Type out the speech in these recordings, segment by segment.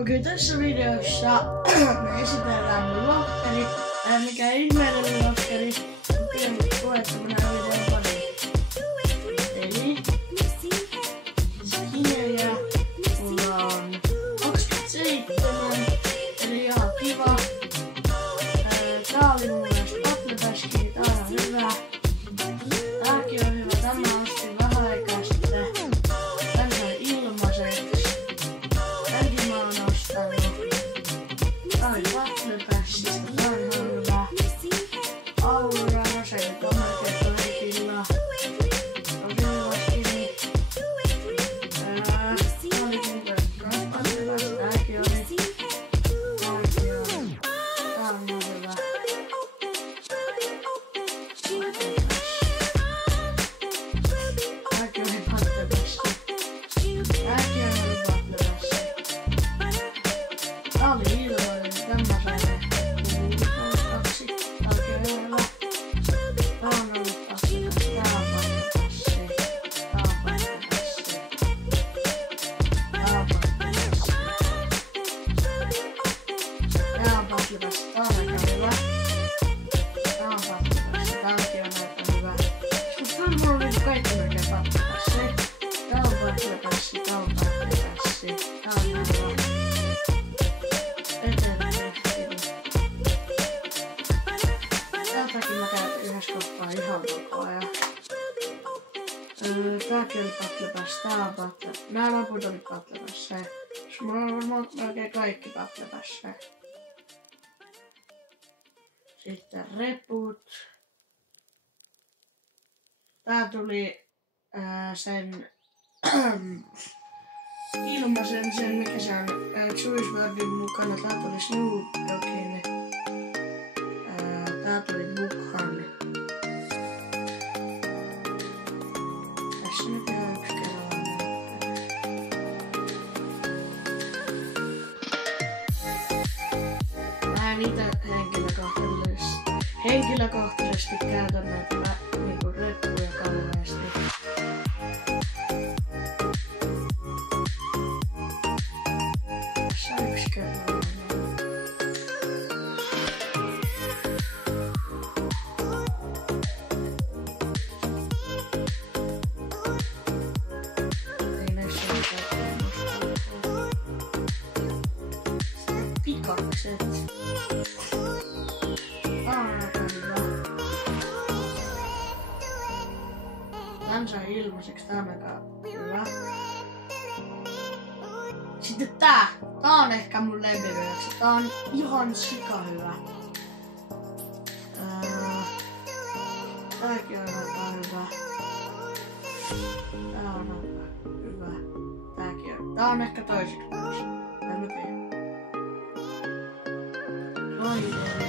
Okei, tässä videossa me esitellään mun lohteri. Mikä ihmeellinen lohteri. Pieni puhetta minä videon pari. Eli skinejä. Mulla on 27. Eli ihan kiva. Tää oli mun mielestä Battlebaski. Tää on hyvä. Tääkin on hyvä. Tämä ostin vähän aikaa sitten. Tän sai ilmaiseksi. Tänkin mä oon ostanut. Tää oli Battlebaskista. Tää on ihan hyvä. Aura, no se nyt on melkein kaikilla. Tosi hyvä skini. Tää oli mun mielestä kans Battlebask. Tääkin oli. Tääkin oli. Tää on ihan hyvä. Tääkin oli Battlebask. Tääkin oli Battlebask. Tää oli iloinen. Tämä sai kaksi. Tääkin oli hyvä. Tää on ollut Battlebask. Tää on Battlebask. Tää on Battlebask. Tää on Battlebask. Tää on Battlebask. Tää on aika hyvä. Tää on Battlebask. Tääkin on aika hyvä. Mut tää on mulla niinku kaikki melkein Battlebask. Tää on Battlebask. Tää on Battlebask. Tää on ihan hyvä. Eteenpäin. Täältäkin mä käyn yhdessä kohtaa ihan koko ajan. Tääkin oli Battlebask. Tää on Battlebask. Nää loput oli Battlebask. Mulla on varmaan melkein kaikki Battlebask. Sitten reput. Tää tuli sen ilmaisen sen mikä se on Juice WRLDin mukana. Tää tuli Snoop Doggin. Tää tuli mukaan. Tässä nyt ihan yksi kerrallaan. Mä en ite henkilökohtaisesti käytän näitä niinku reppuja kauheasti. Tässä yksi kerrallaan. Ei näissä ole kaikkea musta. Pikakset. Tää on aika hyvä. Tän sai ilmaiseksi. Tää on aika hyvä. Sitten tää. Tää on ehkä mun lempivyöksi. Tää on ihan sika hyvä. Tääkin on aika hyvä. Tää on aika hyvä. Tääkin on. Tää on ehkä toiseksi paras. En mä tiedä. Raideri.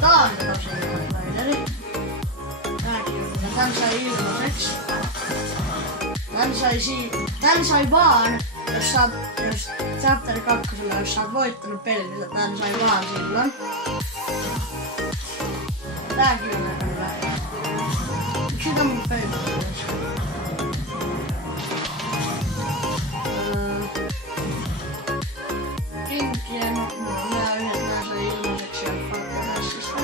Tää on tosi hyvä raideri. Tääkin on. Ja tän sai ilmaiseksi. Tän sai vaan, jos Chapter 2, jos sä oot voittanut pelin, niin tän sai vaan silloin. Tääkin on aika hyvä. Sitä mun pöytällä. Kenkien, mulla on nää yhdet, nää sai ilmaiseksi ja Battlebaskista.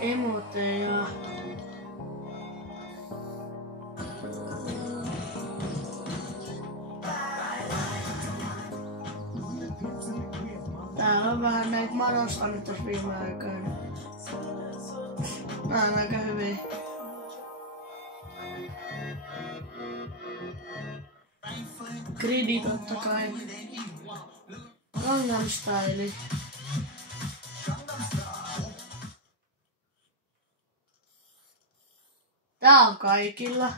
Emoteja. Täällä on vähän näitä, mä oon ostanut tässä viime aikoina. Nää on aika hyviä. Gridi totta kai. Gangnam Style. Tää on kaikilla.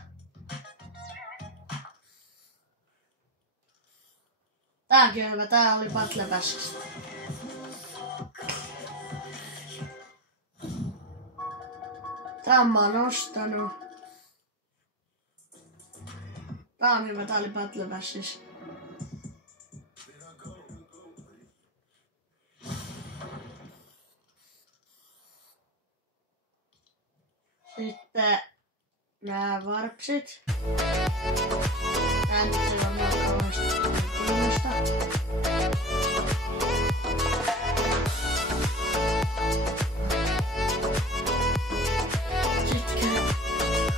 Tääkin on hyvä. Tää oli Battlebaskista. Tää mä oon ostanut. Tää on hyvä, tää oli Battlebaskissa. Sitten nää varpsit. Nää nyt ei varmaan kauheasti kiinnosta. Sitten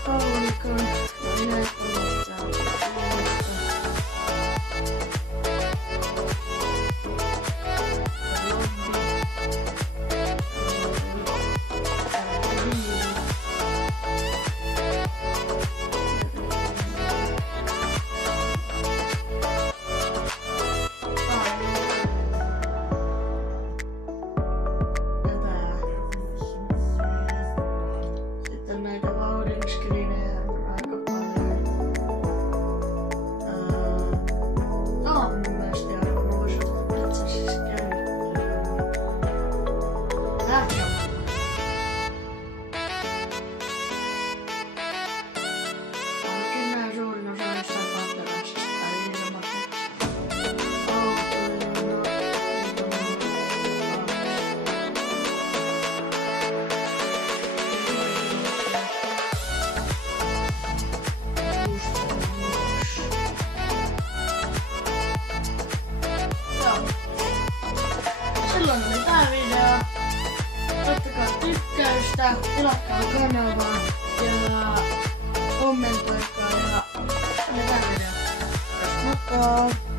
haulikon. No minä kuluttaa. Silloin oli tää video. Ottakaa tykkäystä, tilatkaa kanavaa ja kommentoikaa ja tää video. Moikka!